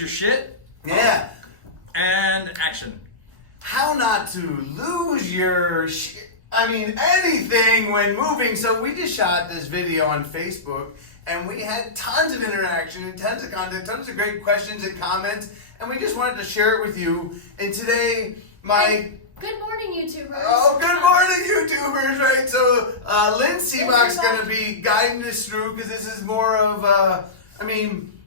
your shit. Yeah. And action. How not to lose your anything when moving. So we just shot this video on Facebook and we had tons of interaction and tons of content, tons of great questions and comments, and we just wanted to share it with you. And today, Good morning, YouTubers. Oh, good morning, YouTubers, right? So, Lynn Seabach's going to be guiding us through, because this is more of,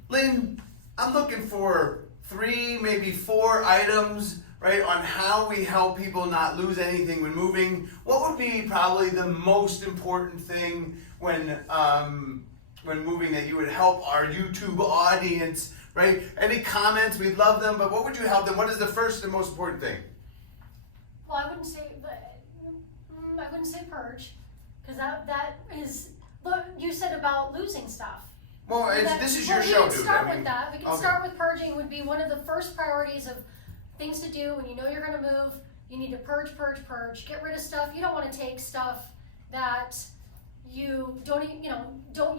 Lynn, I'm looking for 3, maybe 4 items, right, on how we help people not lose anything when moving. What would be probably the most important thing when moving that you would help our YouTube audience, right? Any comments, we'd love them, but what would you help them? What is the first and most important thing? Well, I wouldn't say purge, because that is. Look, you said about losing stuff. Well, this is your show, dude. We can start with that. We can start with purging. Would be one of the first priorities of things to do when you know you're going to move. You need to purge. Get rid of stuff. You don't want to take stuff that you don't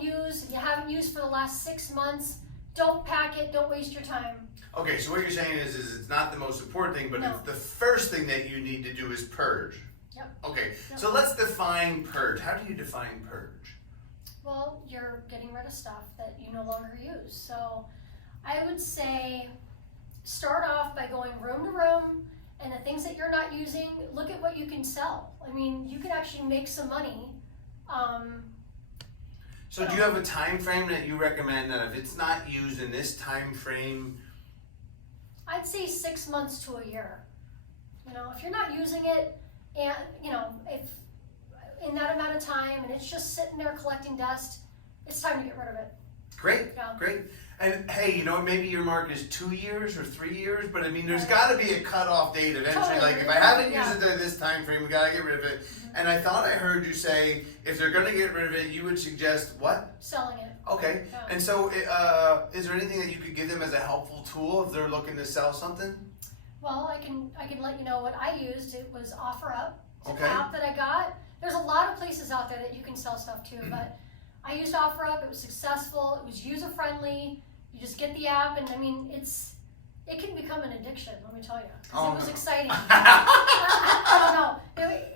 use. You haven't used for the last 6 months. Don't pack it. Don't waste your time. Okay, so what you're saying is it's not the most important thing, but No. it's the first thing that you need to do is purge. Yep. Okay, Yep. so let's define purge. How do you define purge? Well, you're getting rid of stuff that you no longer use. So I would say start off by going room to room, and the things that you're not using, look at what you can sell. I mean, you can actually make some money. So do you have a time frame that you recommend that if it's not used in this time frame? I'd say 6 months to a year. If you're not using it, and if in that amount of time and it's just sitting there collecting dust, it's time to get rid of it. Great, Yeah. great. And hey, maybe your mark is 2 years or 3 years, but I mean, there's got to be a cutoff date eventually. Totally. Like, if I haven't Yeah. used it at this time frame, we got to get rid of it. And I thought I heard you say if they're going to get rid of it, you would suggest what? Selling it. Okay. Yeah. And so, is there anything that you could give them as a helpful tool if they're looking to sell something? Well, I can let you know what I used. It was OfferUp. It's Okay. an app that I got. There's a lot of places out there that you can sell stuff to, but I used OfferUp. It was successful. It was user friendly. You just get the app, and I mean, it can become an addiction. Let me tell you, 'cause it was exciting. I don't know.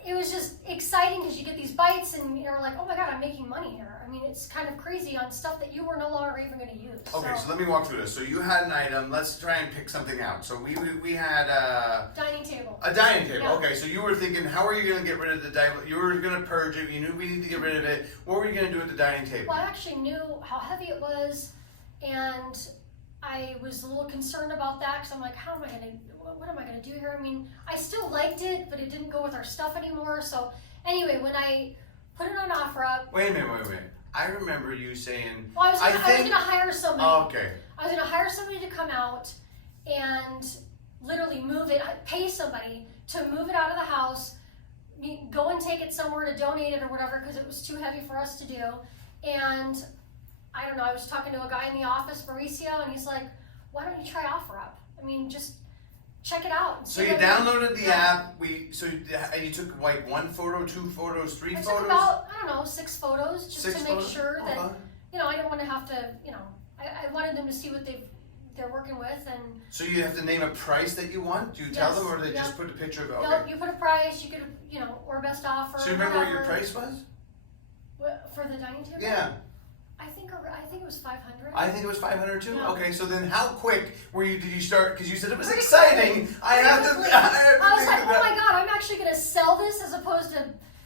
It was just exciting because you get these bites, and you're like, oh my god, I'm making money here. I mean, it's kind of crazy on stuff that you were no longer even going to use. Okay, so let me walk through this. So you had an item. Let's try and pick something out. So we had dining table. a dining table. Yeah. Okay, so you were thinking, how are you going to get rid of the dining? You were going to purge it. You knew we need to get rid of it. What were you going to do with the dining table? Well, I actually knew how heavy it was, and I was a little concerned about that because I'm like, what am I going to do here? I mean, I still liked it, but it didn't go with our stuff anymore. So anyway, when I put it on OfferUp. Wait a minute. I remember you saying. Well, I was going to hire somebody. Oh, okay. I was going to hire somebody to come out and literally move it, pay somebody to move it out of the house, go and take it somewhere to donate it or whatever because it was too heavy for us to do. And I don't know, I was talking to a guy in the office, Mauricio, and he's like, why don't you try OfferUp? I mean, just check it out. So you downloaded the app. And you took like 1 photo, 2 photos, 3 I photos? took about, 6 photos just 6 to make photos? sure that, Okay. I didn't want to have to, I wanted them to see what they're working with. And So you have to name a price that you want? Do you tell them, or do they just put a picture of it? Okay. No, you put a price, you could, or best offer. So you remember what your whatever. price was? For the dining table? Yeah. I think it was 500. I think it was 500 too. Yeah. Okay, so then how quick did you start? Because you said it was Pretty exciting. quickly. I have to I was think like, of oh that. my god, I'm actually going to sell this as opposed to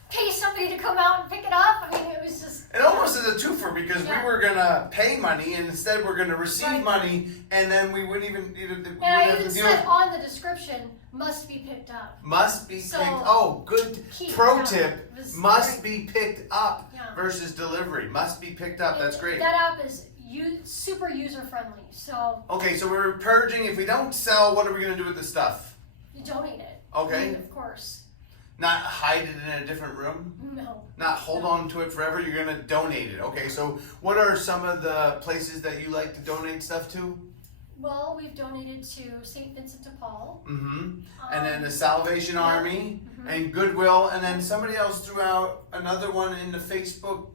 pay somebody to come out and pick it up. I mean, it was just. It almost is a twofer because Yeah. we were gonna pay money and instead we're gonna receive Right. money, and then we wouldn't even. And I even said on the description, must be picked up. Must be So, picked. Oh, good key, pro yeah, tip. it was Must great. be picked up Yeah. versus delivery. Must be picked up. That's great. That app is super user friendly. So Okay, so we're purging. If we don't sell, what are we gonna do with the stuff? you donate it. Okay. I mean, of course. Not hide it in a different room. No. Not hold on to it forever. You're gonna donate it. Okay, so what are some of the places that you like to donate stuff to? Well, we've donated to St. Vincent de Paul. Mm-hmm. And then the Salvation yeah. Army and Goodwill, and then somebody else threw out another one in the Facebook.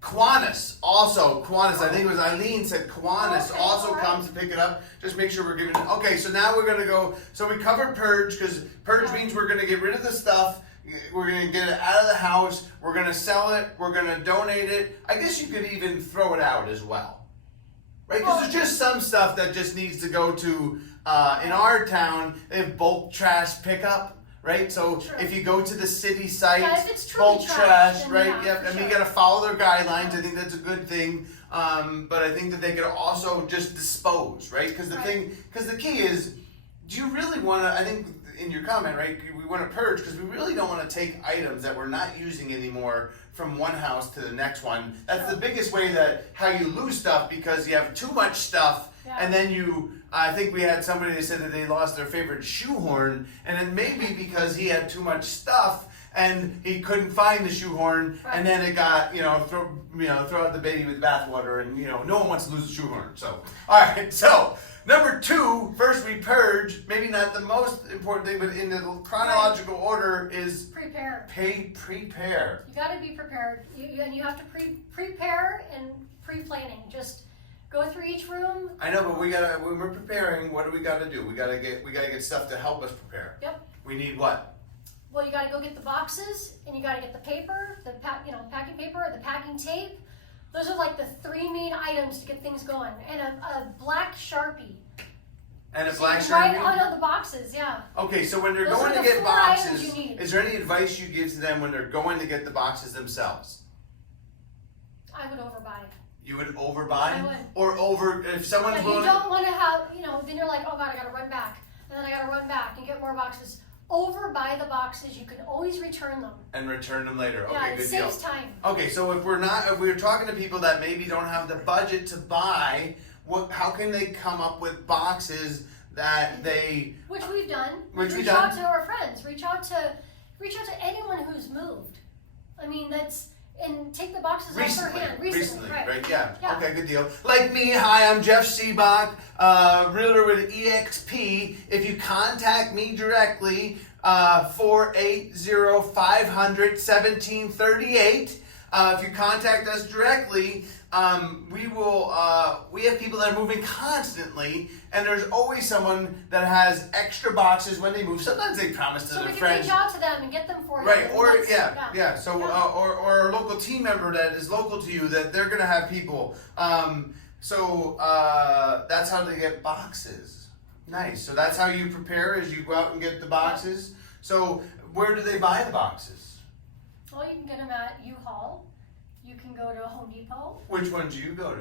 Kiwanis, also, Kiwanis, I think it was Eileen said Kiwanis Okay, also alright. comes to pick it up. Just make sure we're giving it. Okay, so now we're going to go. So we covered purge, because purge means we're going to get rid of the stuff. We're going to get it out of the house. We're going to sell it. We're going to donate it. I guess you could even throw it out as well. Right? Because there's just some stuff that just needs to go to, in our town, they have bulk trash pickup. Right, so True. if you go to the city site, Yeah, if it's truly bulk trash, trash, then right? yeah, Yep. for I mean, you sure. got to follow their guidelines. I think that's a good thing. But I think that they could also just dispose, right? Because the key is, do you really want to? I think in your comment, right, we want to purge because we really don't want to take items that we're not using anymore from one house to the next one. That's the biggest way that how you lose stuff, because you have too much stuff, and then you. I think we had somebody that said that they lost their favorite shoehorn, and it may be because he had too much stuff and he couldn't find the shoehorn, and then it got throw out the baby with bathwater, and no one wants to lose a shoehorn. So all right, so number 2, first we purge. Maybe not the most important thing, but in the chronological order is Prepare. Prepare. You got to be prepared, and you have to prepare and pre-planning. Just go through each room. I know, but when we're preparing, what do we gotta do? We gotta get stuff to help us prepare. Yep. We need what? Well, you got to go get the boxes, and you got to get the paper, packing paper, the packing tape. Those are like the 3 main items to get things going, and a black Sharpie. And a So black you write Sharpie? on the boxes, yeah. Okay, so when they're Those going are to the get 4 items boxes, you need. is there any advice you give to them when they're going to get the boxes themselves? I would overbuy. You would overbuy? I would. Or over, if someone's Yeah, you willing don't want to have, then you're like, oh God, I got to run back. And then I got to run back and get more boxes. Overbuy the boxes. You can always return them. and return them later. Okay, Yeah, it good deal. saves time. Okay, so if we're talking to people that maybe don't have the budget to buy, how can they come up with boxes that they? Which we've done. Which we've reach done. out to our friends. Reach out to anyone who's moved. I mean, and take the boxes off their hand. Recently, right? Yeah. Yeah. Okay, good deal. Like me, hi, I'm Jeff Seabach, realtor with EXP. If you contact me directly, 480-500-1738. If you contact us directly, we have people that are moving constantly, and there's always someone that has extra boxes when they move. Sometimes they promise to So their we can friends. reach out to them and get them for you. Right, or That's- So or a local team member that is local to you that they're gonna have people. That's how they get boxes. Nice. So that's how you prepare, is you go out and get the boxes. So where do they buy the boxes? Well, you can get them at U-Haul. You can go to Home Depot. Which ones do you go to?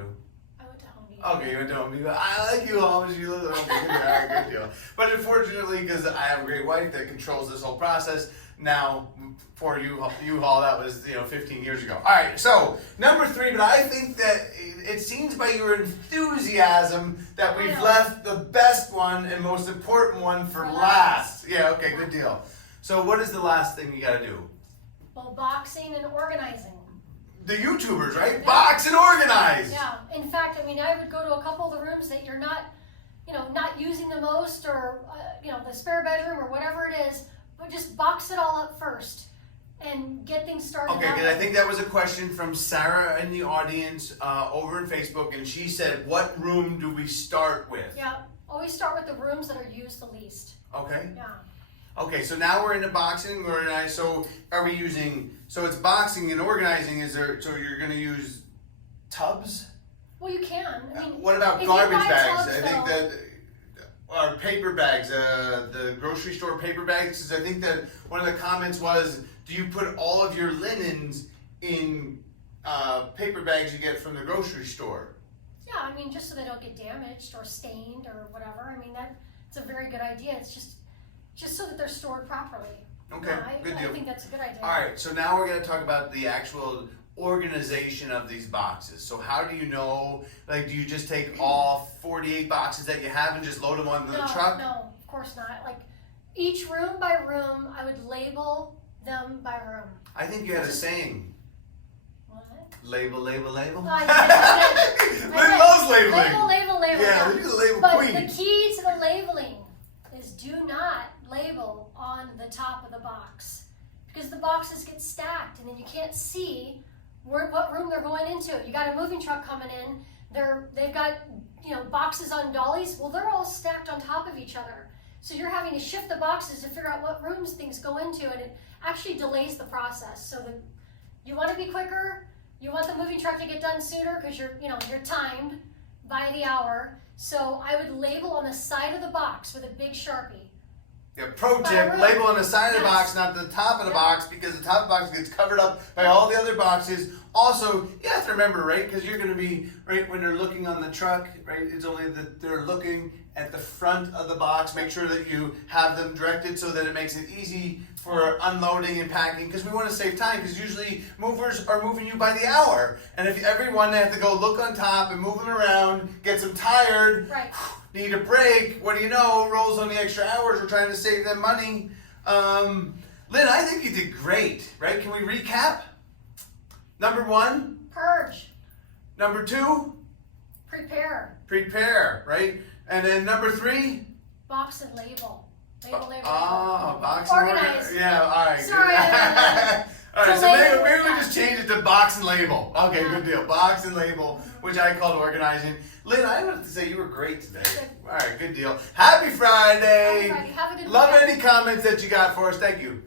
I went to Home Depot. Okay, you went to Home Depot. I like you all, but you live at Home Depot. Yeah, good deal. But unfortunately, because I have a great wife that controls this whole process, now for U-Haul, that was 15 years ago. All right, so number 3, but I think that it seems by your enthusiasm that I we've know. left the best one and most important one for last. Yeah, okay, good deal. So what is the last thing you got to do? Well, boxing and organizing. The YouTubers, right? Box and organize. Yeah. In fact, I would go to a couple of the rooms that you're not using the most, or the spare bedroom or whatever it is, but just box it all up first and get things started. Okay, because I think that was a question from Sarah in the audience over in Facebook, and she said, "What room do we start with?" Yeah. Always start with the rooms that are used the least. Okay. Yeah. Okay, so now we're into boxing, organize. So are we using? So it's boxing and organizing. So you're going to use tubs? Well, you can. What about if you garbage buy bags? tubs, I think though- that our paper bags, the grocery store paper bags. 'Cause I think that one of the comments was, do you put all of your linens in paper bags you get from the grocery store? Yeah, just so they don't get damaged or stained or whatever. That's a very good idea. It's just so that they're stored properly. Okay, Yeah, good deal. I think that's a good idea. All right, so now we're going to talk about the actual organization of these boxes. So how do you know, do you just take all 48 boxes that you have and just load them onto the truck? No, of course not. Each room by room, I would label them by room. I think you had a saying. What? Label. No, I did. Lynn loves labeling. Label. Yeah, you're the label But queen. the key to the labeling is do not label on the top of the box, because the boxes get stacked and then you can't see what room they're going into. You got a moving truck coming in. They've got boxes on dollies. Well, they're all stacked on top of each other. So you're having to shift the boxes to figure out what rooms things go into, and it actually delays the process. So you want to be quicker. You want the moving truck to get done sooner because you're timed by the hour. So I would label on the side of the box with a big Sharpie. Yeah, pro tip, label on the side of the box, not the top of the box, because the top of the box gets covered up by all the other boxes. Also, you have to remember, right, because you're going to be, right, when they're looking on the truck, right, it's only that they're looking at the front of the box. Make sure that you have them directed so that it makes it easy for unloading and packing, because we want to save time, because usually movers are moving you by the hour. And if everyone they have to go look on top and move them around, gets them tired, Right. need a break, what do you know, rolls on the extra hours, we're trying to save them money. Lynn, I think you did great, right? Can we recap? Number 1, Purge. number 2, Prepare. right? And then number 3, Box and label. Label. box Organize. and yeah, all right. Sorry, All right, To so label, maybe we yeah. just change it to box and label. Okay, Yeah. good deal. Box and label, which I called organizing. Lynn, I wanted to say you were great today. Good. All right, good deal. Happy Friday. Happy Friday. Have a good Love weekend. any comments that you got for us. Thank you.